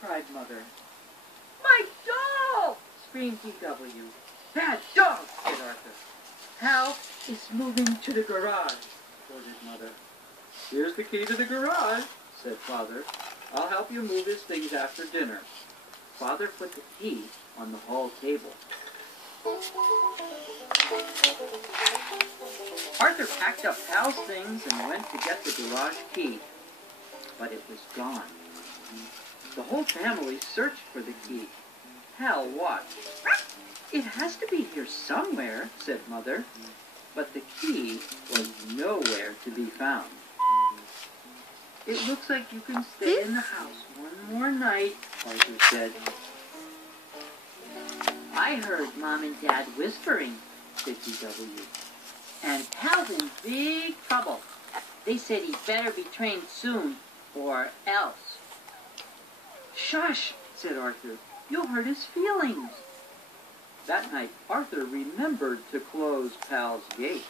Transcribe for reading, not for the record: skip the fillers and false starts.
cried Mother. My doll! Screamed T.W. Bad dog, said Arthur. Hal is moving to the garage, ordered Mother. Here's the key to the garage, said Father. I'll help you move his things after dinner. Father put the key on the hall table. Arthur packed up Hal's things and went to get the garage key, but it was gone. The whole family searched for the key. Hal watched. It has to be here somewhere, said Mother, but the key was nowhere to be found. It looks like you can stay in the house one more night, Arthur said. I heard Mom and Dad whispering, said T.W. And Hal's in big trouble. They said he'd better be trained soon, or else. Shush, said Arthur. You'll hurt his feelings. That night, Arthur remembered to close Pal's gate.